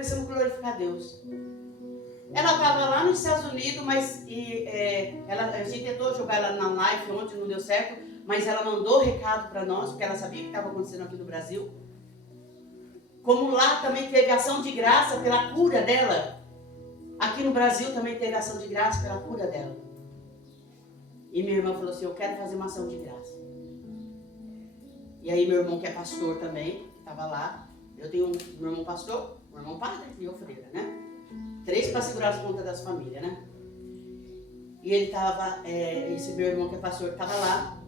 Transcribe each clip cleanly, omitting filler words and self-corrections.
começamos a glorificar a Deus. Ela estava lá nos Estados Unidos, mas a gente tentou jogar ela na live ontem, não deu certo, mas ela mandou recado para nós, porque ela sabia o que estava acontecendo aqui no Brasil. Como lá também teve ação de graça pela cura dela, aqui no Brasil também teve ação de graça pela cura dela. E minha irmã falou assim, eu quero fazer uma ação de graça. E aí meu irmão, que é pastor também, que estava lá, eu tenho meu irmão pastor, meu irmão padre e eu freira, né? 3 para segurar as contas das famílias, né? E ele estava, esse meu irmão que é pastor estava lá,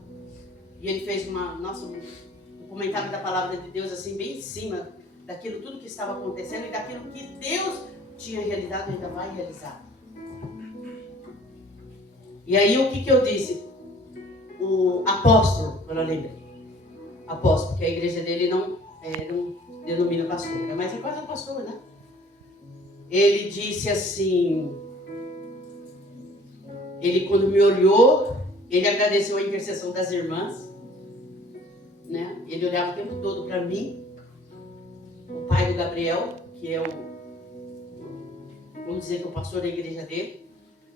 e ele fez um comentário da palavra de Deus assim, bem em cima daquilo tudo que estava acontecendo e daquilo que Deus tinha realizado e ainda vai realizar. E aí o que eu disse? O apóstolo, eu não lembrei. Apóstolo, porque a igreja dele não denomina pastor, mas é quase um pastor, né? Ele disse assim, ele quando me olhou, ele agradeceu a intercessão das irmãs, né? Ele olhava o tempo todo para mim, o pai do Gabriel, que é vamos dizer que é o pastor da igreja dele,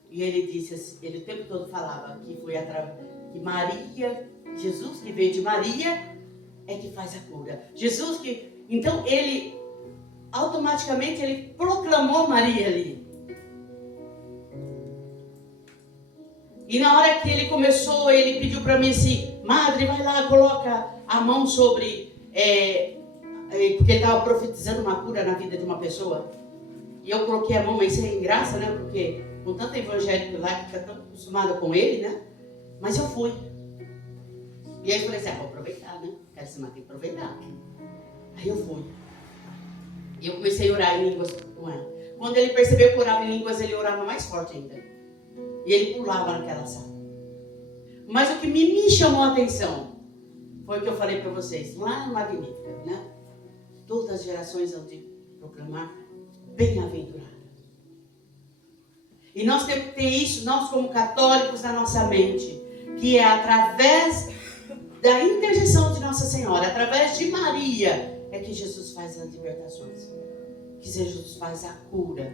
e ele disse assim, ele o tempo todo falava que foi que Maria, Jesus que veio de Maria, é que faz a cura. Jesus que, então ele automaticamente ele proclamou Maria ali. E na hora que ele começou, ele pediu para mim assim, madre, vai lá, coloca a mão sobre, porque ele estava profetizando uma cura na vida de uma pessoa. E eu coloquei a mão, mas sem graça, né? Porque com tanto evangélico lá, que está tão acostumada com ele, né? Mas eu fui. E aí eu falei assim, vou aproveitar, né? Quero se matar, tem que aproveitar. Aí eu fui. E eu comecei a orar em línguas com ela. Quando ele percebeu que eu orava em línguas, ele orava mais forte ainda. E ele pulava naquela sala. Mas o que me chamou a atenção foi o que eu falei para vocês, lá no Magnífica, né? Todas as gerações hão de proclamar bem-aventurada. E nós temos que ter isso, nós como católicos, na nossa mente, que é através da intercessão de Nossa Senhora, através de Maria, é que Jesus faz as libertações, que Jesus faz a cura.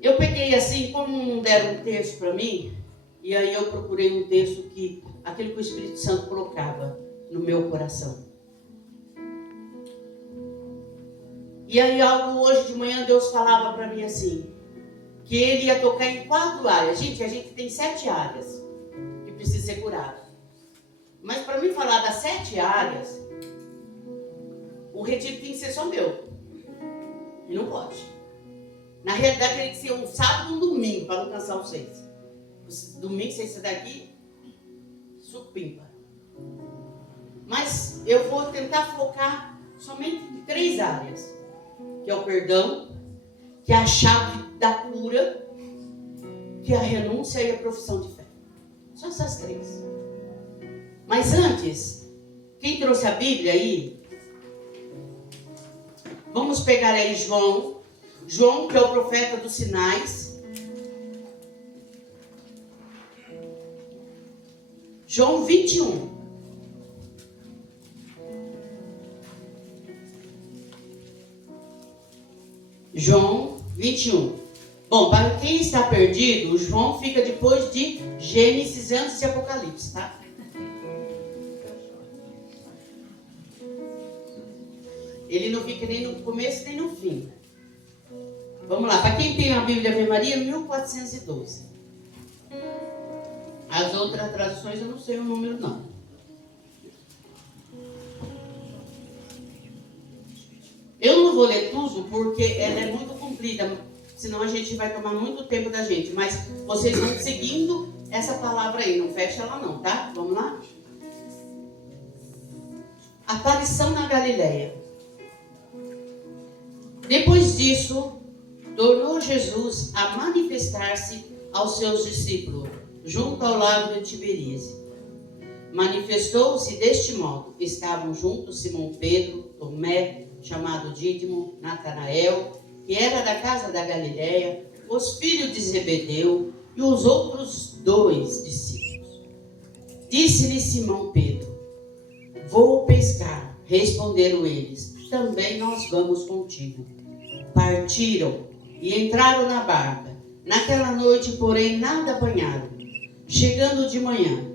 Eu peguei assim, como não deram um texto para mim, e aí eu procurei um texto aquilo que o Espírito Santo colocava no meu coração. E aí algo hoje de manhã Deus falava para mim assim, que ele ia tocar em 4 áreas. Gente, a gente tem 7 áreas que precisa ser curada. Mas para mim falar das 7 áreas, o retiro tem que ser só meu. E não pode. Na realidade, tem que ser um sábado e um domingo para não cansar vocês. Domingo, vocês saem daqui, supimpa. Mas eu vou tentar focar somente em 3 áreas. Que é o perdão, que é a chave da cura, que é a renúncia e a profissão de fé. Só essas 3. Mas antes, quem trouxe a Bíblia aí, vamos pegar aí João, que é o profeta dos sinais. João 21. João 21. Bom, para quem está perdido, o João fica depois de Gênesis, antes de Apocalipse, tá? Ele não fica nem no começo nem no fim. Vamos lá, para quem tem a Bíblia Ave Maria, 1412. As outras traduções eu não sei o número não. Eu não vou ler tudo porque ela é muito comprida, senão a gente vai tomar muito tempo da gente. Mas vocês vão seguindo essa palavra aí, não fecha ela não, tá? Vamos lá? Aparição na Galileia. Depois disso, tornou Jesus a manifestar-se aos seus discípulos, junto ao lago de Tiberíades. Manifestou-se deste modo. Estavam juntos Simão Pedro, Tomé, chamado Dídimo, Natanael, que era da casa da Galileia, os filhos de Zebedeu e os outros 2 discípulos. Disse-lhe Simão Pedro: vou pescar. Responderam eles: também nós vamos contigo. Partiram e entraram na barca. Naquela noite, porém, nada apanharam. Chegando de manhã,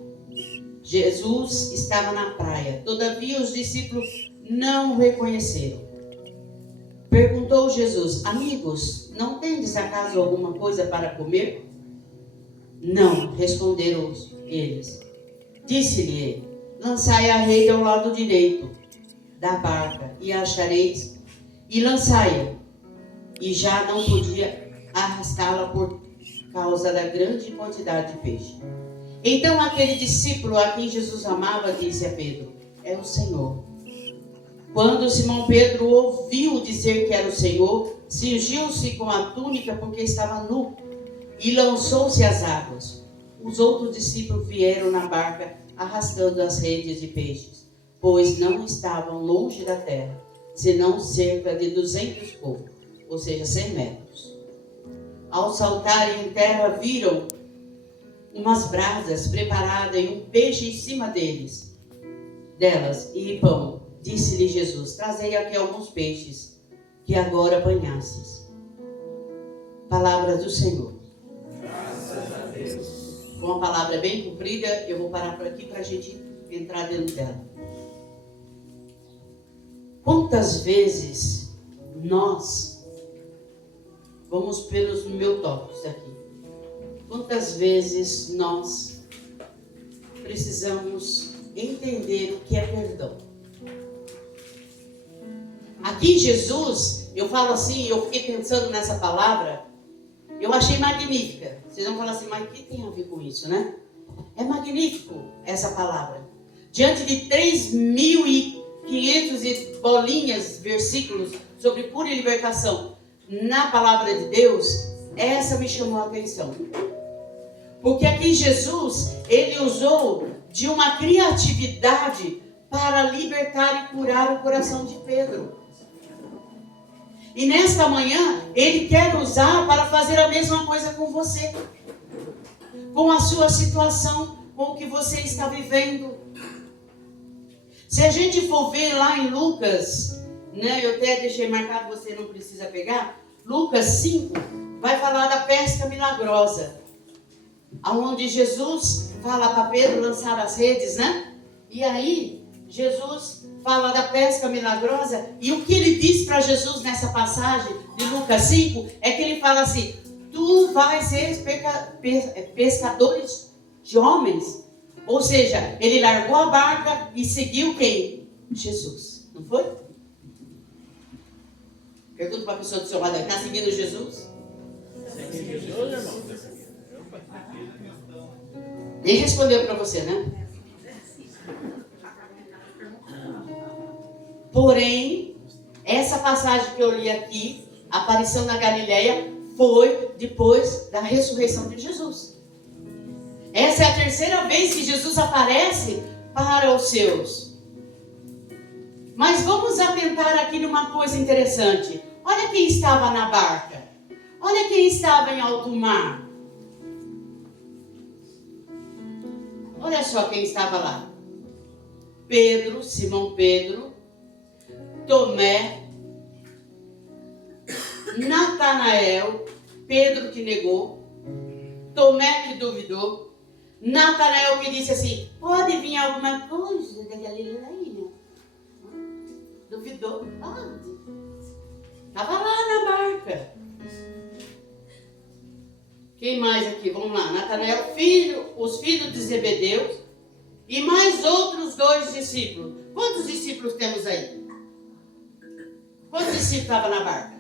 Jesus estava na praia. Todavia os discípulos não o reconheceram. Perguntou Jesus: amigos, não tendes acaso alguma coisa para comer? Não, responderam eles. Disse-lhe ele: lançai a rede ao lado direito da barca e achareis, e lançai-a. E já não podia arrastá-la por causa da grande quantidade de peixe. Então aquele discípulo a quem Jesus amava disse a Pedro: é o Senhor. Quando Simão Pedro ouviu dizer que era o Senhor, cingiu-se com a túnica porque estava nu e lançou-se às águas. Os outros discípulos vieram na barca arrastando as redes de peixes, pois não estavam longe da terra, senão cerca de 200 côvados, ou seja, 100 metros. Ao saltarem em terra, viram umas brasas preparadas e um peixe em cima delas e pão. Disse-lhe Jesus: trazei aqui alguns peixes que agora apanhastes. Palavra do Senhor. Graças a Deus. Com a palavra bem cumprida, eu vou parar por aqui para a gente entrar dentro dela. Quantas vezes nós, vamos pelos meus tópicos aqui, quantas vezes nós precisamos entender o que é perdão? Aqui Jesus, eu falo assim, eu fiquei pensando nessa palavra, eu achei magnífica. Vocês vão falar assim, mas o que tem a ver com isso, né? É magnífico essa palavra. Diante de 3.500 e bolinhas, versículos sobre pura libertação na palavra de Deus, essa me chamou a atenção. Porque aqui Jesus, ele usou de uma criatividade para libertar e curar o coração de Pedro. E nesta manhã, ele quer usar para fazer a mesma coisa com você. Com a sua situação, com o que você está vivendo. Se a gente for ver lá em Lucas, né, eu até deixei marcado, você não precisa pegar. Lucas 5 vai falar da pesca milagrosa. Onde Jesus fala para Pedro lançar as redes, né? E aí, Jesus fala da pesca milagrosa, e o que ele diz para Jesus nessa passagem de Lucas 5 é que ele fala assim: tu vais ser pescadores de homens. Ou seja, ele largou a barca e seguiu quem? Jesus, não foi? Pergunta para a pessoa do seu lado: está seguindo Jesus? Seguindo Jesus, irmão. Nem respondeu para você, né? Porém, essa passagem que eu li aqui, a aparição na Galileia, foi depois da ressurreição de Jesus. Essa é a terceira vez que Jesus aparece para os seus. Mas vamos atentar aqui numa coisa interessante. Olha quem estava na barca. Olha quem estava em alto mar. Olha só quem estava lá. Pedro, Simão Pedro, Tomé, Natanael, Pedro que negou, Tomé que duvidou, Natanael que disse assim: pode vir alguma coisa da Galileia? Duvidou, pode. Estava lá na barca. Quem mais aqui? Vamos lá. Natanael, os filhos de Zebedeu e mais outros 2 discípulos. Quantos discípulos temos aí? Quantos discípulos estavam na barca?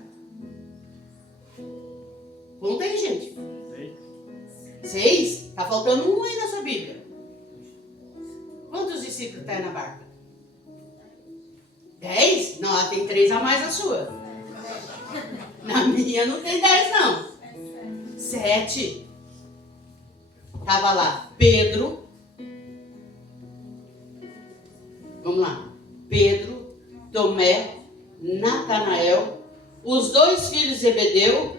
Conta aí, gente. 6? Está faltando um aí na sua Bíblia. Quantos discípulos tem na barca? 10? Não, tem 3 a mais a sua. Na minha não tem 10 não. 7. Estava lá Pedro. Vamos lá. Pedro, Tomé, Natanael, os 2 filhos de Zebedeu.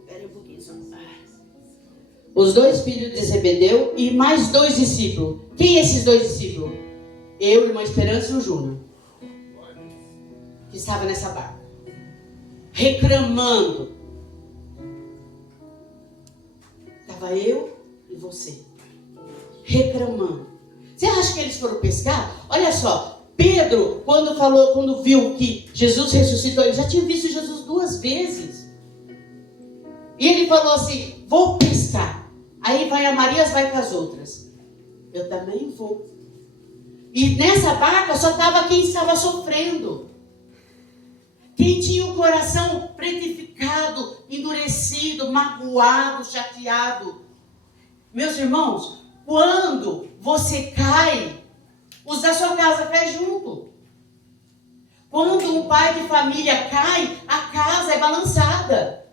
Espera um pouquinho só. Os 2 filhos de Zebedeu e mais 2 discípulos. Quem é esses 2 discípulos? Eu, irmã Esperança e o Júnior. que estava nessa barca, reclamando. Estava eu e você, reclamando. Você acha que eles foram pescar? Olha só, Pedro, quando viu que Jesus ressuscitou, ele já tinha visto Jesus 2 vezes. E ele falou assim, vou pescar. Aí vai a Maria, vai com as outras. Eu também vou. E nessa barca só estava quem estava sofrendo. Quem tinha o coração pretificado, endurecido, magoado, chateado. Meus irmãos, quando você cai, os da sua casa caem junto. Quando um pai de família cai, a casa é balançada.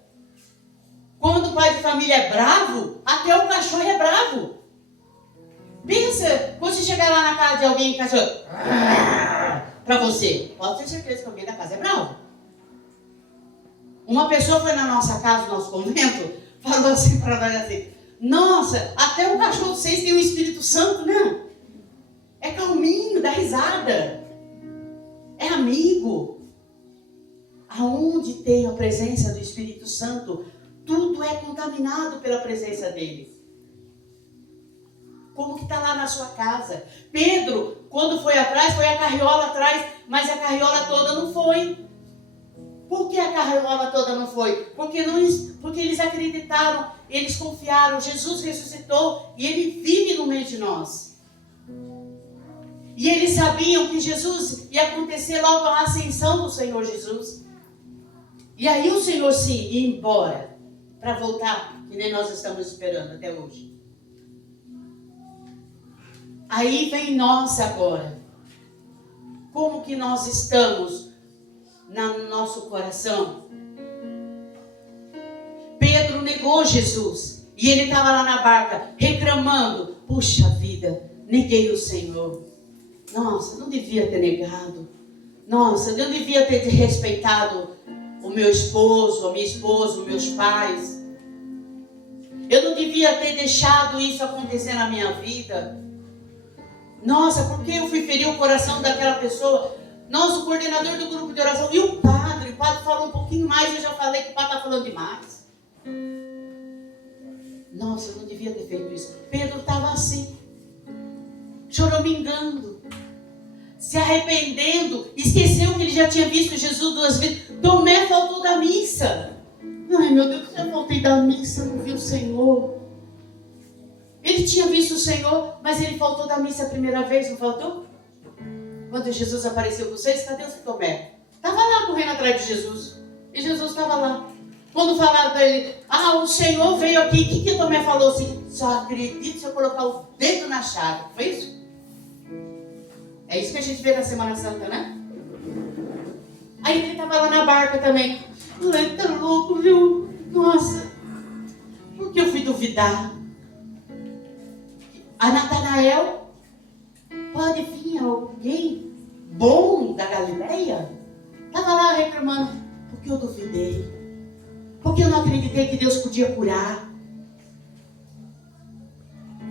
Quando o pai de família é bravo, até o cachorro é bravo. Pensa, quando você chegar lá na casa de alguém, cachorro, para você, pode ter certeza que alguém da casa é bravo. Uma pessoa foi na nossa casa, no nosso convento, falou assim para nós assim, nossa, até o cachorro de vocês tem o Espírito Santo, né? É calminho, dá risada. É amigo. Aonde tem a presença do Espírito Santo, tudo é contaminado pela presença dele. Como que está lá na sua casa? Pedro, quando foi atrás, foi a carriola atrás, mas a carriola toda não foi. Por que a carriola toda não foi? Porque eles acreditaram, eles confiaram, Jesus ressuscitou e ele vive no meio de nós. E eles sabiam que Jesus ia acontecer logo a ascensão do Senhor Jesus. E aí o Senhor sim ia embora para voltar, que nem nós estamos esperando até hoje. Aí vem nós agora. Como que nós estamos no nosso coração? Pedro negou Jesus. E ele estava lá na barca, reclamando. Puxa vida, neguei o Senhor. Nossa, não devia ter negado. Nossa, eu não devia ter respeitado o meu esposo, a minha esposa, os meus pais. Eu não devia ter deixado isso acontecer na minha vida. Nossa, por que eu fui ferir o coração daquela pessoa? Nossa, o coordenador do grupo de oração. E o padre falou um pouquinho mais. Eu já falei que o padre está falando demais. Nossa, eu não devia ter feito isso. Pedro estava assim, choramingando, se arrependendo, esqueceu que ele já tinha visto Jesus 2 vezes. Tomé faltou da missa. Ai meu Deus, eu voltei da missa, não vi o Senhor. Ele tinha visto o Senhor, mas ele faltou da missa a primeira vez, não faltou? Quando Jesus apareceu com vocês, cadê o Tomé? Estava lá correndo atrás de Jesus. E Jesus estava lá. Quando falaram para ele, o Senhor veio aqui, o que o Tomé falou assim? Só acredito se eu colocar o dedo na chave. Foi isso? É isso que a gente vê na Semana Santa, né? Aí ele estava lá na barca também. Ele tá louco, viu? Nossa, por que eu fui duvidar? A Natanael, pode vir alguém bom da Galileia? Estava lá reclamando, porque eu duvidei. Porque eu não acreditei que Deus podia curar.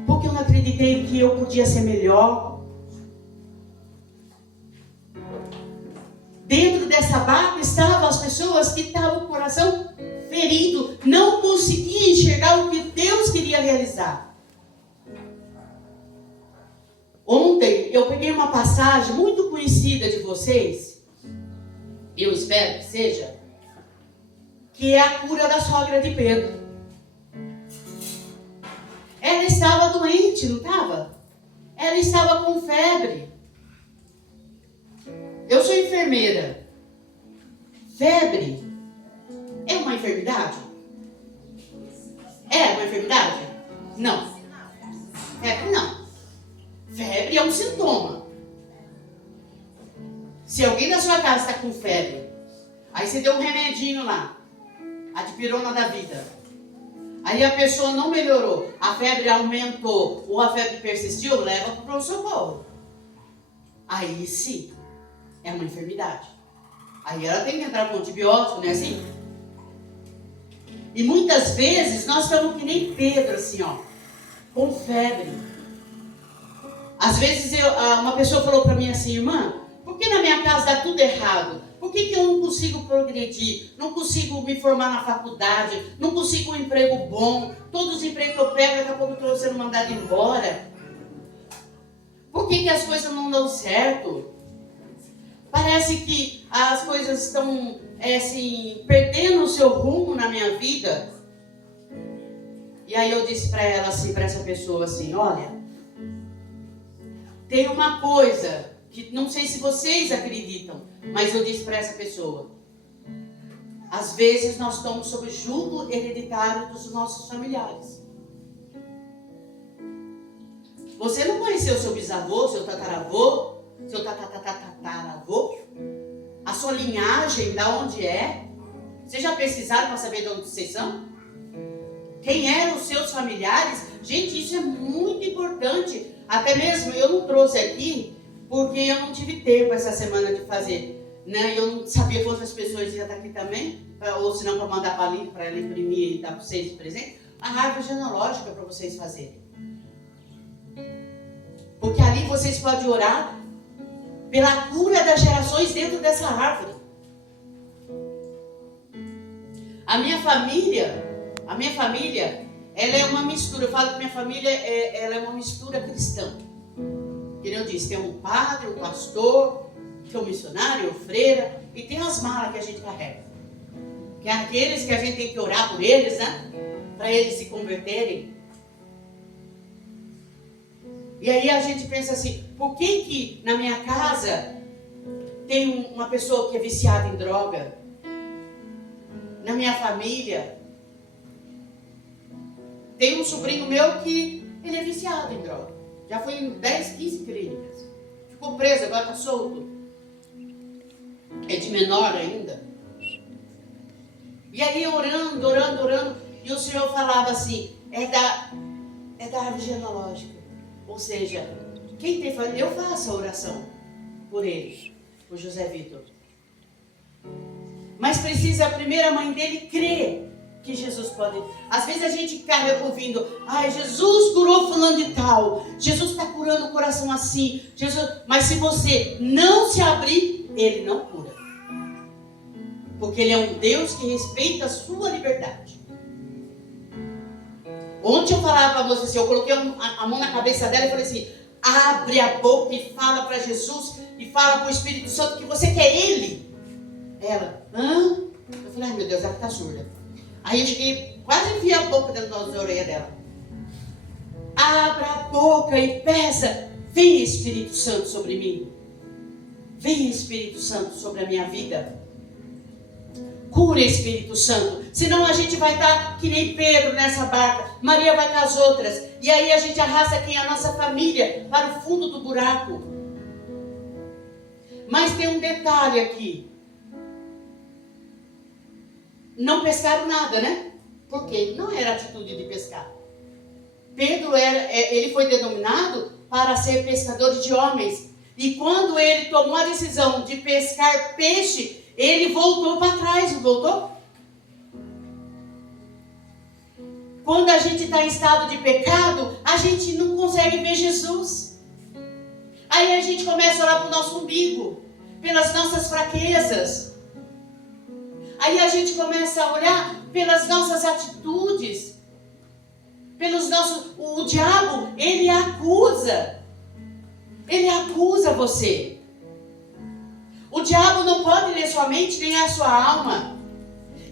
Porque eu não acreditei que eu podia ser melhor. Dentro dessa barca estavam as pessoas que estavam com o coração ferido. Não conseguiam enxergar o que Deus queria realizar. Ontem eu peguei uma passagem muito conhecida de vocês. Eu espero que seja. Que é a cura da sogra de Pedro. Ela estava doente, não estava? Ela estava com febre. Eu sou enfermeira. Febre é uma enfermidade? É uma enfermidade? Não. Febre não. Febre é um sintoma. Se alguém da sua casa está com febre, aí você deu um remedinho lá, a dipirona da vida. Aí a pessoa não melhorou, a febre aumentou ou a febre persistiu, leva para o pronto-socorro. Aí sim, é uma enfermidade. Aí ela tem que entrar com antibiótico, não é assim? E muitas vezes nós estamos que nem Pedro, assim, ó, com febre. Às vezes uma pessoa falou para mim assim, irmã, por que na minha casa dá tudo errado? Por que eu não consigo progredir? Não consigo me formar na faculdade? Não consigo um emprego bom? Todos os empregos que eu pego, daqui a pouco eu estou sendo mandado embora. Por que as coisas não dão certo? Parece que as coisas estão assim, perdendo o seu rumo na minha vida. E aí eu disse para ela assim, para essa pessoa assim, olha, tem uma coisa que não sei se vocês acreditam, mas eu disse para essa pessoa, às vezes nós estamos sob o jugo hereditário dos nossos familiares. Você não conheceu seu bisavô, seu tataravô, seu tataravô, a sua linhagem, da onde é? Vocês já pesquisaram para saber de onde vocês são? Quem eram os seus familiares? Gente, isso é muito importante. Até mesmo eu não trouxe aqui, porque eu não tive tempo essa semana de fazer. Né? Eu não sabia quantas pessoas iam estar aqui também, ou se não para mandar para ali, para ela imprimir e dar para vocês de presente. A árvore genealógica para vocês fazerem. Porque ali vocês podem orar pela cura das gerações dentro dessa árvore. A minha família, ela é uma mistura. Eu falo que minha família ela é uma mistura cristã. Como eu disse, tem um padre, um pastor, tem um missionário, um freira, e tem as malas que a gente carrega. Que é aqueles que a gente tem que orar por eles, né? Para eles se converterem. E aí a gente pensa assim, por que na minha casa tem uma pessoa que é viciada em droga? Na minha família tem um sobrinho meu que ele é viciado em droga. Já foi em 10, 15 clínicas. Ficou preso, agora está solto. É de menor ainda. E aí orando, e o Senhor falava assim, é da árvore genealógica. Ou seja, quem tem família, eu faço a oração por ele, por José Vitor. Mas precisa a primeira mãe dele crer que Jesus pode. Às vezes a gente fica ouvindo, Jesus curou fulano de tal, Jesus está curando o coração assim, mas se você não se abrir, ele não cura. Porque ele é um Deus que respeita a sua liberdade. Ontem eu falava para a moça assim, eu coloquei a mão na cabeça dela e falei assim, abre a boca e fala para Jesus e fala para o Espírito Santo que você quer ele. Ela, hã? Eu falei, ai meu Deus, ela está surda. Aí eu cheguei, quase enfiei a boca dentro da orelha dela. Abra a boca e peça, vem Espírito Santo sobre mim. Vem Espírito Santo sobre a minha vida. Cura Espírito Santo. Senão a gente vai estar que nem Pedro nessa barca. Maria vai com as outras. E aí a gente arrasta quem? A nossa família para o fundo do buraco. Mas tem um detalhe aqui. Não pescaram nada, né? Porque não era atitude de pescar. Pedro ele foi denominado para ser pescador de homens. E quando ele tomou a decisão de pescar peixe, ele voltou para trás, não voltou? Quando a gente está em estado de pecado, a gente não consegue ver Jesus. Aí a gente começa a olhar para o nosso umbigo, pelas nossas fraquezas. Aí a gente começa a olhar pelas nossas atitudes, o diabo, ele acusa você. O diabo não pode ler sua mente nem a sua alma.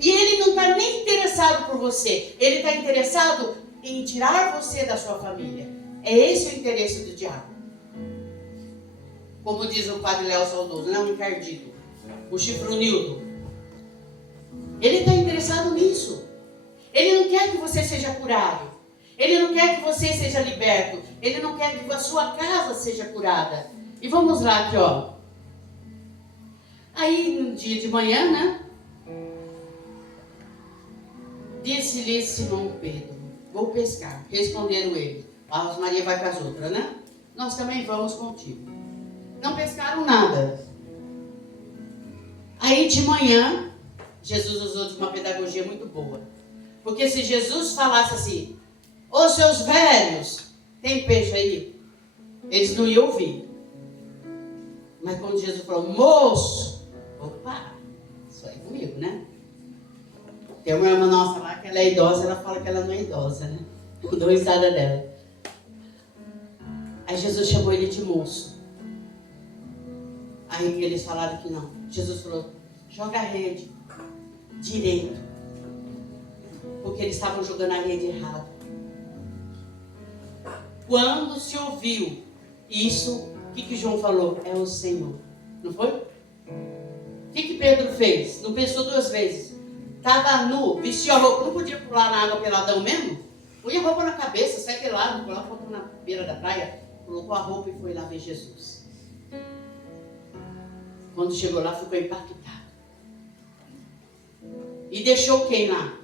E ele não está nem interessado por você. Ele está interessado em tirar você da sua família. É esse o interesse do diabo. Como diz o padre Léo Saudoso, não encardido, o chifrunildo. Ele está interessado nisso. Ele não quer que você seja curado. Ele não quer que você seja liberto. Ele não quer que a sua casa seja curada. E vamos lá aqui, ó. Aí, no dia de manhã, né? Disse-lhe Simão Pedro, vou pescar. Responderam eles. A Rosmaria vai com as outras, né? Nós também vamos contigo. Não pescaram nada. Aí, de manhã, Jesus usou de uma pedagogia muito boa. Porque se Jesus falasse assim, ô seus velhos, tem peixe aí? Eles não iam ouvir. Mas quando Jesus falou, moço, opa, opa, isso aí comigo, né? Tem uma irmã nossa lá que ela é idosa, ela fala que ela não é idosa, né? Eu dou risada dela. Aí Jesus chamou ele de moço. Aí eles falaram que não. Jesus falou, joga a rede direito. Porque eles estavam jogando a rede errado. Quando se ouviu isso, o que João falou? É o Senhor. Não foi? O que Pedro fez? Não pensou duas vezes. Estava nu, vestiu a roupa. Não podia pular na água peladão mesmo? Põe a roupa na cabeça, sai de lá, pôr a roupa na beira da praia. Colocou a roupa e foi lá ver Jesus. Quando chegou lá, ficou impactado. E deixou quem lá?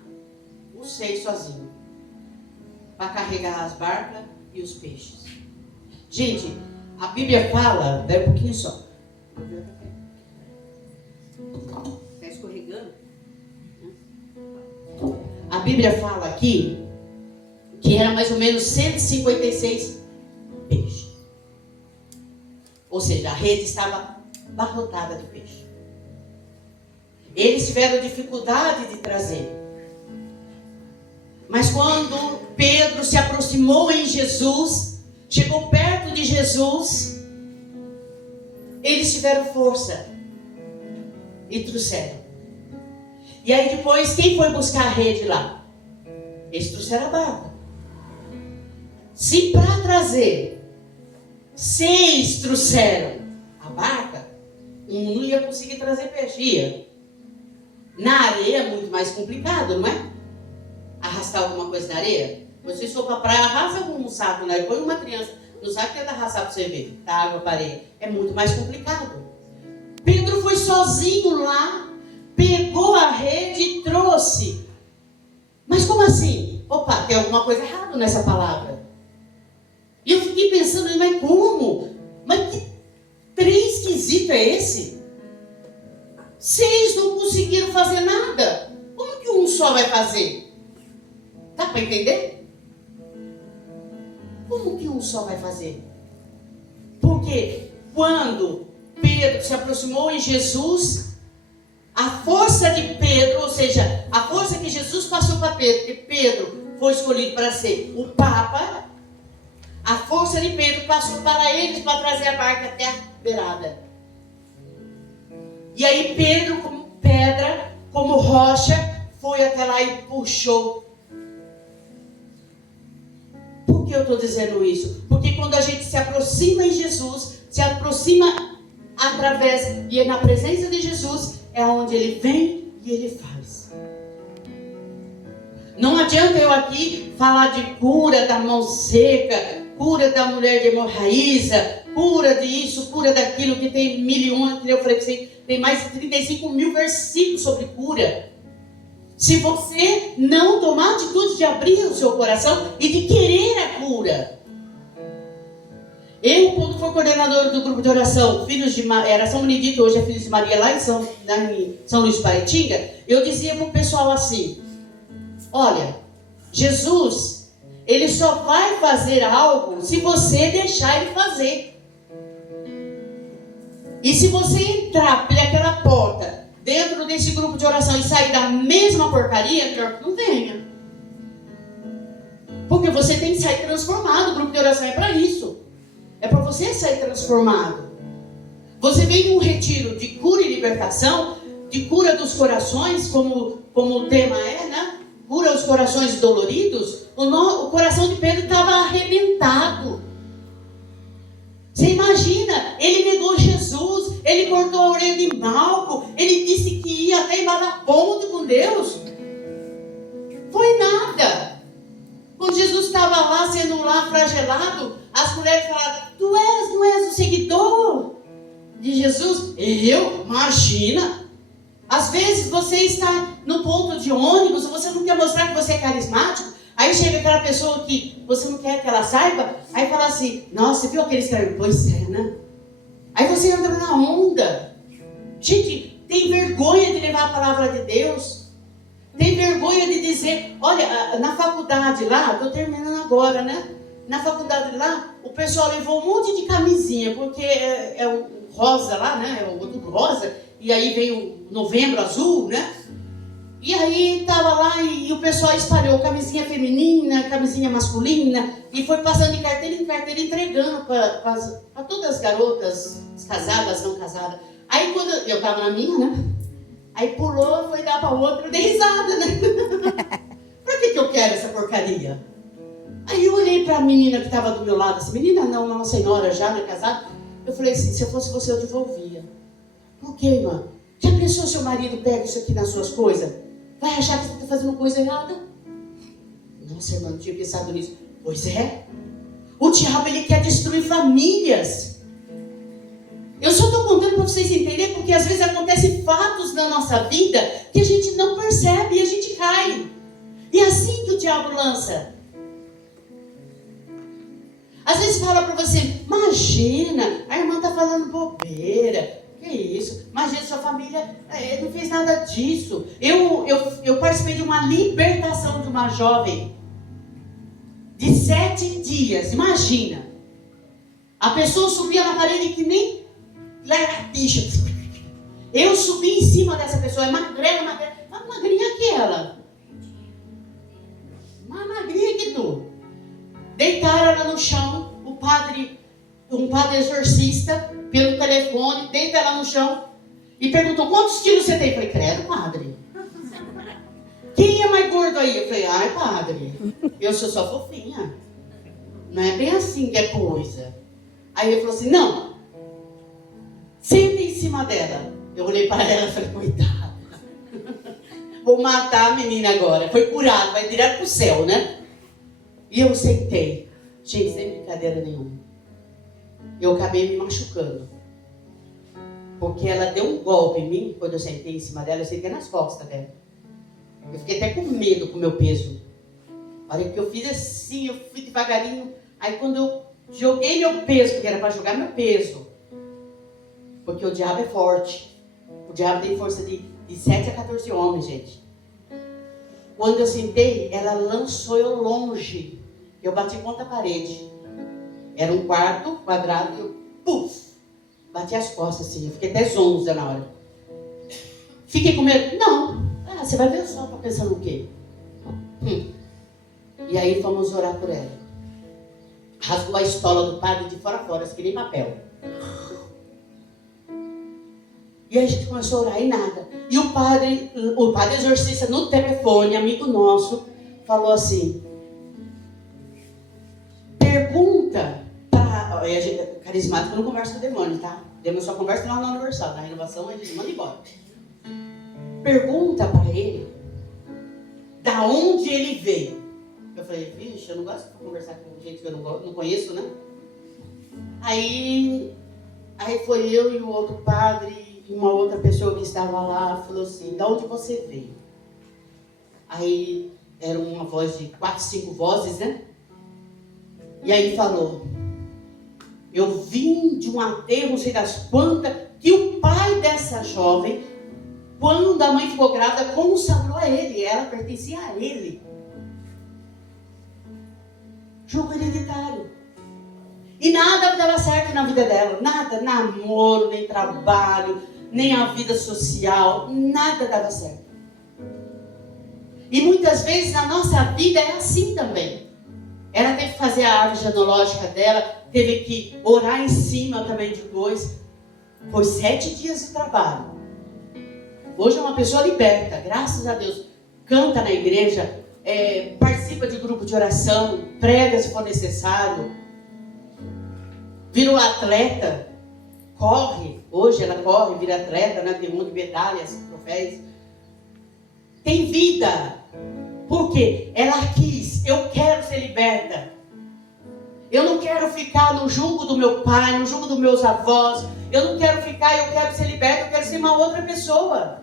Os 6 sozinhos. Para carregar as barcas e os peixes. Gente, a Bíblia fala, dá um pouquinho só. Está escorregando. A Bíblia fala aqui que era mais ou menos 156 peixes. Ou seja, a rede estava abarrotada de peixe. Eles tiveram dificuldade de trazer. Mas quando Pedro se aproximou em Jesus, chegou perto de Jesus, eles tiveram força e trouxeram. E aí depois, quem foi buscar a rede lá? Eles trouxeram a barca. Se para trazer 6 trouxeram a barca, um não ia conseguir trazer peixe. Ia. Na areia é muito mais complicado, não é? Arrastar alguma coisa na areia. Vocês for para a praia, arrasta um saco, né? Põe uma criança no saco e tenta arrastar para você ver. Tá água para areia. É muito mais complicado. Pedro foi sozinho lá, pegou a rede e trouxe. Mas como assim? Opa, tem alguma coisa errada nessa palavra. E eu fiquei pensando, mas como? Mas que trem esquisito é esse? 6 não conseguiram fazer nada. Como que um só vai fazer? Dá para entender? Como que um só vai fazer? Porque quando Pedro se aproximou em Jesus, a força de Pedro, ou seja, a força que Jesus passou para Pedro, que Pedro foi escolhido para ser o Papa, a força de Pedro passou para eles para trazer a barca até a beirada. E aí Pedro, como pedra, como rocha, foi até lá e puxou. Por que eu estou dizendo isso? Porque quando a gente se aproxima em Jesus, se aproxima através e na presença de Jesus, é onde ele vem e ele faz. Não adianta eu aqui falar de cura da mão seca, cura da mulher de hemorraíza, cura disso, cura daquilo, que tem 1.001, que eu falei que tem mais de 35 mil versículos sobre cura. Se você não tomar a atitude de abrir o seu coração e de querer a cura. Eu, quando fui coordenador do grupo de oração, Filhos de era São Benedito, hoje é Filhos de Maria, lá em São Luís Paraitinga, eu dizia para o pessoal assim: olha, Jesus, ele só vai fazer algo se você deixar ele fazer. E se você entrar por aquela porta dentro desse grupo de oração e sair da mesma porcaria, melhor que não venha. Porque você tem que sair transformado. O grupo de oração é para isso. É para você sair transformado. Você vem de um retiro de cura e libertação, de cura dos corações, como o tema é, né? Cura os corações doloridos. O coração de Pedro estava arrebentado. Você imagina, ele negou Jesus, ele cortou a orelha de Malco, ele disse que ia até embaixo da ponte com Deus. Foi nada. Quando Jesus estava lá, sendo lá flagelado, as mulheres falaram: tu não és o seguidor de Jesus? Eu? Imagina. Às vezes você está no ponto de ônibus, você não quer mostrar que você é carismático, aí chega aquela pessoa que você não quer que ela saiba, aí fala assim: nossa, você viu aquele escravo? Pois é, né? Aí você entra na onda. Gente, tem vergonha de levar a palavra de Deus. Tem vergonha de dizer: olha, na faculdade lá, estou terminando agora, né? Na faculdade lá, o pessoal levou um monte de camisinha, porque é o rosa lá, né? É o outubro rosa, E aí veio Novembro Azul, né? E aí tava lá e o pessoal espalhou camisinha feminina, camisinha masculina, e foi passando de carteira em carteira entregando para todas as garotas, casadas, não casadas. Aí quando eu tava na minha, né? Aí pulou, foi dar para outra, eu dei risada, né? Por que eu quero essa porcaria? Aí eu olhei para a menina que estava do meu lado, assim, menina não, uma senhora já, né, casada. Eu falei assim, se eu fosse você eu devolvia. Por quê, irmã? Já pensou se o marido pega isso aqui nas suas coisas? Vai achar que você está fazendo coisa errada? Nossa, irmã, não tinha pensado nisso. Pois é. O diabo, ele quer destruir famílias. Eu só estou contando para vocês entenderem, porque às vezes acontecem fatos na nossa vida que a gente não percebe e a gente cai. E é assim que o diabo lança. Às vezes fala para você, imagina, a irmã está falando bobeira. Que isso? Imagina, sua família não fez nada disso. Eu participei de uma libertação de uma jovem de 7 dias. Imagina. A pessoa subia na parede que nem lagartixa. Eu subi em cima dessa pessoa. É magrela, uma magrinha que ela. Uma magrinha que tu. Deitaram ela no chão. Um padre exorcista, pelo telefone, deita ela no chão e perguntou, quantos quilos você tem? Eu falei, credo, padre. Quem é mais gordo aí? Eu falei, ai, padre, eu sou só fofinha. Não é bem assim que é coisa. Aí ele falou assim, não, senta em cima dela. Eu olhei para ela e falei, coitada. Vou matar a menina agora. Foi curado, vai direto pro céu, né? E eu sentei. Gente, sem brincadeira nenhuma. Eu acabei me machucando. Porque ela deu um golpe em mim, quando eu sentei em cima dela, eu sentei nas costas dela. Eu fiquei até com medo com o meu peso. A hora que eu fiz assim, eu fui devagarinho. Aí quando eu joguei meu peso, porque era para jogar meu peso. Porque o diabo é forte. O diabo tem força de 7 a 14 homens, gente. Quando eu sentei, ela lançou eu longe. Eu bati contra a parede. Era um quarto quadrado e eu, puf, bati as costas assim. Eu fiquei até zonza na hora. Fiquei com medo? Não. Você vai ver só, tá pensando o quê? E aí fomos orar por ela. Rasgou a estola do padre de fora a fora, que nem papel. E aí a gente começou a orar e nada. E o padre exorcista no telefone, amigo nosso, falou assim, pergunta para... Carismático não conversa com o demônio, tá? O demônio só conversa lá na Universal. Na renovação a gente manda embora. Pergunta para ele da onde ele veio. Eu falei, vixe, eu não gosto de conversar com gente que eu não conheço, né? Aí foi eu e o outro padre e uma outra pessoa que estava lá, falou assim, da onde você veio? Aí era uma voz de 4, 5 vozes, né? E aí ele falou, eu vim de um aterro, não sei das quantas, que o pai dessa jovem, quando a mãe ficou grávida, consagrou a ele, ela pertencia a ele. Jogo hereditário. E nada dava certo na vida dela, nada, namoro, nem trabalho, nem a vida social, nada dava certo. E muitas vezes na nossa vida é assim também. Ela teve que fazer a árvore genealógica dela, teve que orar em cima também de coisas. Foi 7 dias de trabalho. Hoje é uma pessoa liberta, graças a Deus. Canta na igreja, participa de grupo de oração, prega se for necessário. Virou atleta, corre. Hoje ela corre, vira atleta, né? Tem um monte de medalhas, troféus. Tem vida. Por quê? Ela quis, eu quero ser liberta. Eu não quero ficar no jugo do meu pai, no jugo dos meus avós. Eu não quero ficar, eu quero ser liberta, eu quero ser uma outra pessoa.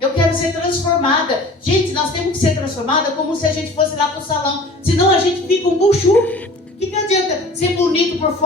Eu quero ser transformada. Gente, nós temos que ser transformada como se a gente fosse lá pro salão. Senão a gente fica um buchu. O que adianta ser bonito por fora?